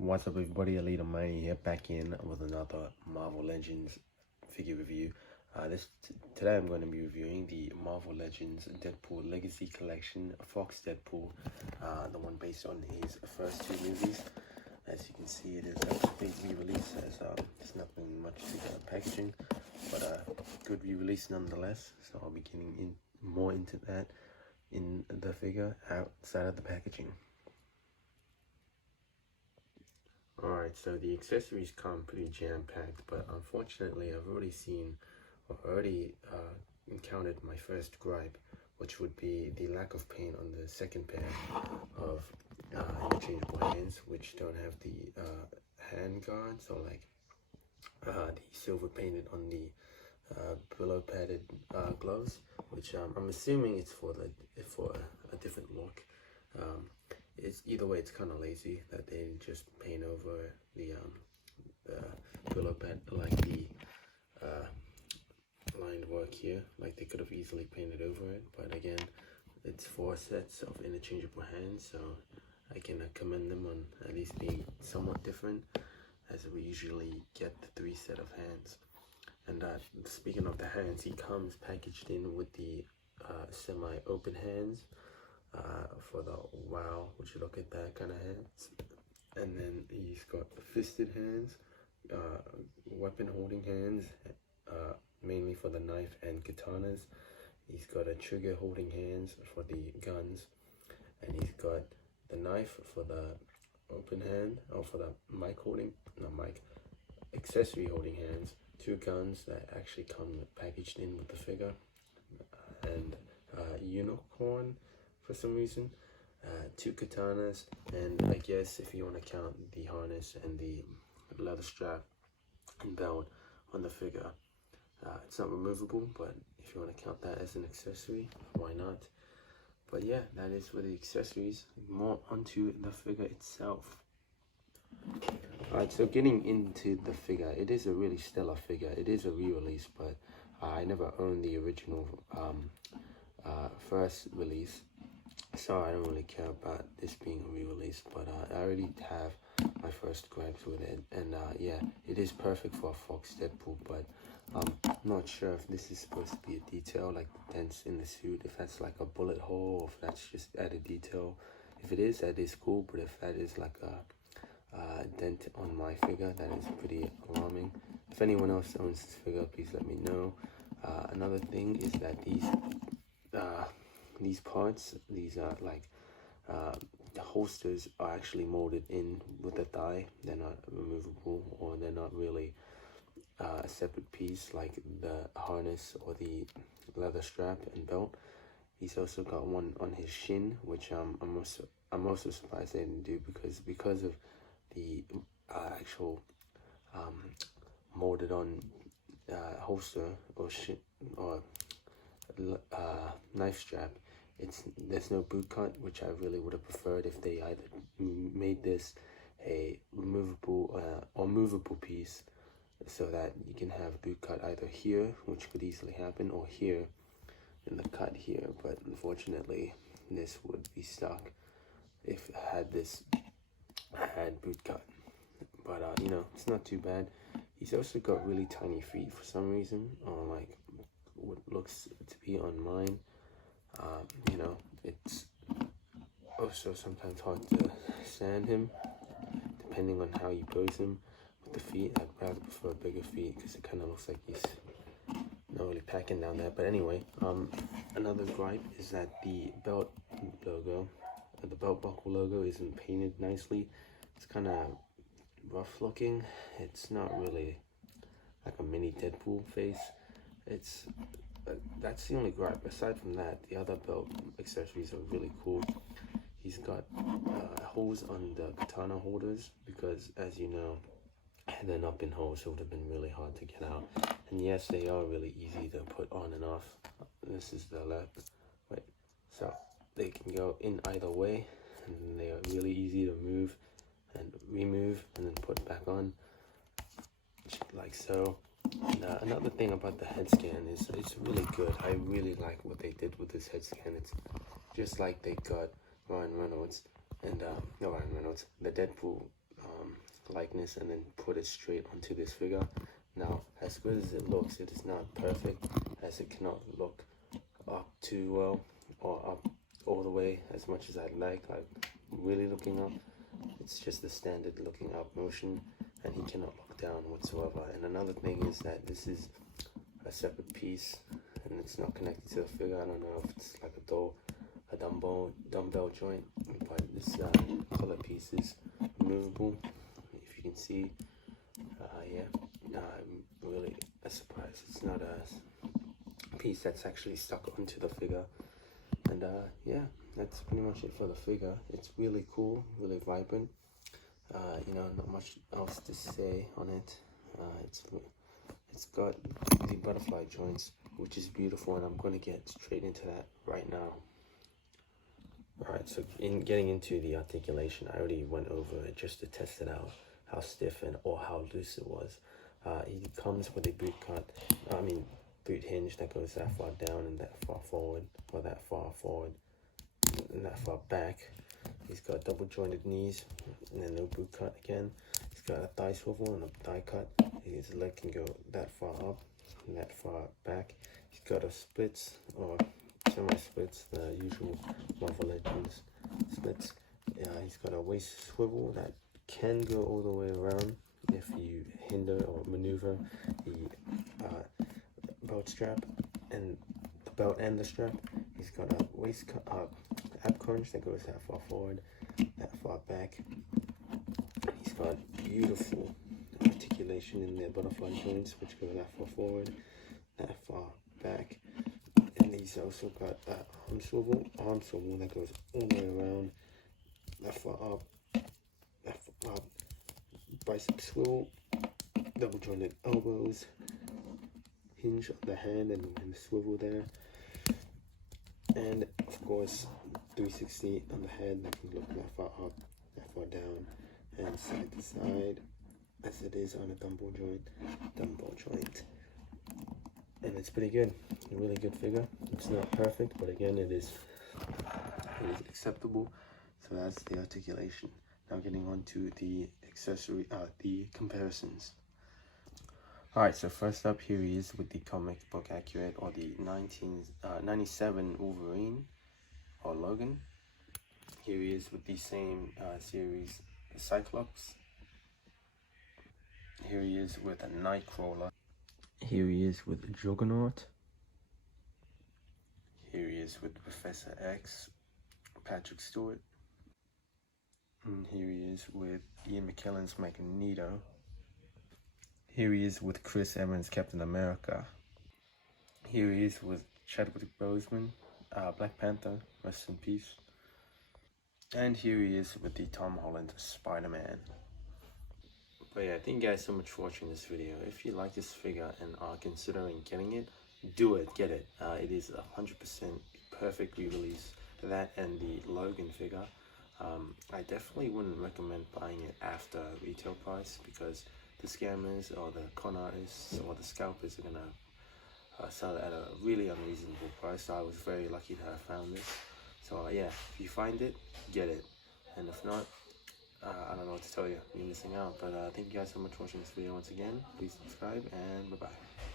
What's up everybody, Elite Money here, back in with another Marvel Legends figure review. Today I'm going to be reviewing the Marvel Legends Deadpool Legacy Collection, Fox Deadpool, the one based on his first two movies. As you can see, it is a big re-release, as there's nothing much to the packaging, but a good re-release nonetheless. So I'll be getting more into that in the figure outside of the packaging. Alright, so the accessories come pretty jam-packed, but unfortunately I've already encountered my first gripe, which would be the lack of paint on the second pair of interchangeable hands, which don't have the hand guards, or like the silver painted on the pillow padded gloves, which I'm assuming it's for a different look. It's either way, it's kind of lazy that they just paint over the pillow pad, like the lined work here. Like they could have easily painted over it, but again, it's 4 sets of interchangeable hands, so I can commend them on at least being somewhat different, as we usually get the 3 set of hands. And speaking of the hands, he comes packaged in with the semi-open hands for the wow, would you look at that kind of hands. And then he's got fisted hands, weapon holding hands, mainly for the knife and katanas. He's got a trigger holding hands for the guns, and he's got the knife for the open hand, or for the accessory holding hands, 2 guns that actually come packaged in with the figure, and unicorn for some reason, 2 katanas, and I guess if you want to count the harness and the leather strap and belt on the figure, it's not removable, but if you want to count that as an accessory, why not? But yeah, that is for the accessories. More onto the figure itself. Alright, so getting into the figure, it is a really stellar figure. It is a re-release, but I never owned the original first release, so I don't really care about this being a re-release, but I already have my first gripes with it, and yeah, it is perfect for a Fox Deadpool, but I'm not sure if this is supposed to be a detail, like the dents in the suit, if that's like a bullet hole, or if that's just added detail. If it is, that is cool, but if that is like a dent on my figure, that is pretty alarming. If anyone else owns this figure, please let me know. Another thing is that these parts, the holsters are actually molded in with the thigh. They're not removable, or they're not really a separate piece like the harness or the leather strap and belt. He's also got one on his shin, which I'm also surprised they didn't do, because of the actual molded on holster or knife strap. There's no boot cut, which I really would have preferred if they either made this a removable or movable piece, so that you can have boot cut either here, which could easily happen, or here in the cut here. But unfortunately, this would be stuck if this had boot cut. But you know, it's not too bad. He's also got really tiny feet for some reason, or like what looks to be on mine. You know, it's also sometimes hard to stand him depending on how you pose him with the feet. I'd rather prefer bigger feet, because it kind of looks like he's not really packing down there. But anyway, another gripe is that the belt logo, the belt buckle logo, isn't painted nicely. It's kind of rough looking. It's not really like a mini Deadpool face. It's that's the only gripe. Aside from that, the other belt accessories are really cool. He's got holes on the katana holders, because as you know, had there not been holes, it would have been really hard to get out. And yes, they are really easy to put on and off. This is the left. Wait, so they can go in either way, and they are really easy to move and remove and then put back on, like so. And another thing about the head scan is it's really good. I really like what they did with this head scan. It's just like they got Ryan Reynolds and the Deadpool likeness and then put it straight onto this figure. Now, as good as it looks, it is not perfect, as it cannot look up too well or up all the way as much as I'd like really looking up. It's just the standard looking up motion, and he cannot look down whatsoever. And another thing is that this is a separate piece, and it's not connected to the figure. I don't know if it's like a dumbbell joint, but this color piece is removable. If you can see, I'm really surprised it's not a piece that's actually stuck onto the figure. And yeah, that's pretty much it for the figure. It's really cool, really vibrant. You know, not much else to say on it. It's got the butterfly joints, which is beautiful, and I'm going to get straight into that right now. Alright, so in getting into the articulation, I already went over it just to test it out, how stiff or how loose it was. It comes with a boot hinge that goes that far down and that far forward, or that far forward and that far back. He's got double jointed knees and then no boot cut again. He's got a thigh swivel and a thigh cut. His leg can go that far up and that far back. He's got a splits or semi-splits, the usual Marvel Legends splits. He's got a waist swivel that can go all the way around if you hinder or maneuver the belt strap and the belt and the strap. He's got a waist ab crunch that goes that far forward, that far back. He's got beautiful articulation in their butterfly joints, which go that far forward, that far back. And he's also got that arm swivel that goes all the way around, that far up, that far up. Bicep swivel, double jointed elbows, hinge on the hand and swivel there, and of course 360 on the head that can look that far up, that far down, and side to side as it is on a dumbbell joint. And it's pretty good, a really good figure. It's not perfect, but again, it is acceptable. So that's the articulation. Now getting on to the accessory, the comparisons. Alright, so first up, here he is with the comic book accurate, or the 1997 Wolverine or Logan. Here he is with the same series Cyclops. Here he is with a Nightcrawler. Here he is with Juggernaut. Here he is with Professor X, Patrick Stewart. And here he is with Ian McKellen's Magneto. Here he is with Chris Evans' Captain America. Here he is with Chadwick Boseman, Black Panther, rest in peace. And here he is with the Tom Holland Spider-Man. But yeah, thank you guys so much for watching this video. If you like this figure and are considering getting it, do it, get it. It is 100% perfect re-release. That and the Logan figure. I definitely wouldn't recommend buying it after retail price, because the scammers or the con artists or the scalpers are gonna sell it at a really unreasonable price. So I was very lucky to have found this. So yeah, if you find it, get it. And if not, I don't know what to tell you. You're missing out. But thank you guys so much for watching this video once again. Please subscribe and bye-bye.